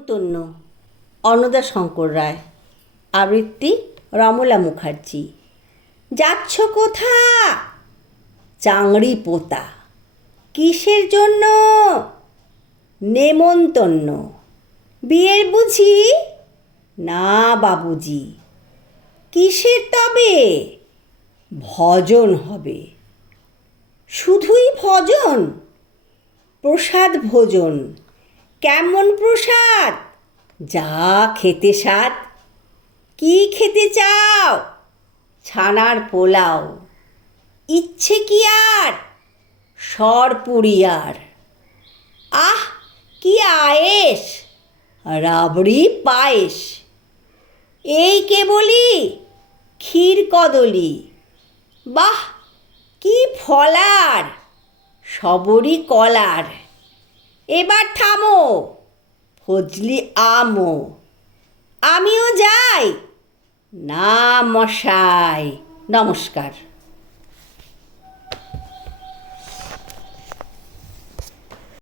নেমন্তন্ন অন্নদা শঙ্কর রায়, আবৃত্তি রমলা মুখার্জি। যাচ্ছ কোথা চাংড়ি পোতা। কিসের জন্য? নেমন্তন্ন। বিয়ের বুঝি? না বাবুজি। কিসের তবে? ভজন হবে। শুধুই ভজন? প্রসাদ ভোজন। কেমন প্রসাদ? যা খেতে স্বাদ। কি খেতে চাও? ছানার পোলাও। ইচ্ছে কি আর? সরপুরি আর। আহ, কি আয়েস রাবড়ি পায়েস এই কেবলি ক্ষীর কদলি। বাহ, কি ফলার সবরই কলার। এবার থামো। ফজলি আমো। আমিও যাই। না মশাই। নমস্কার।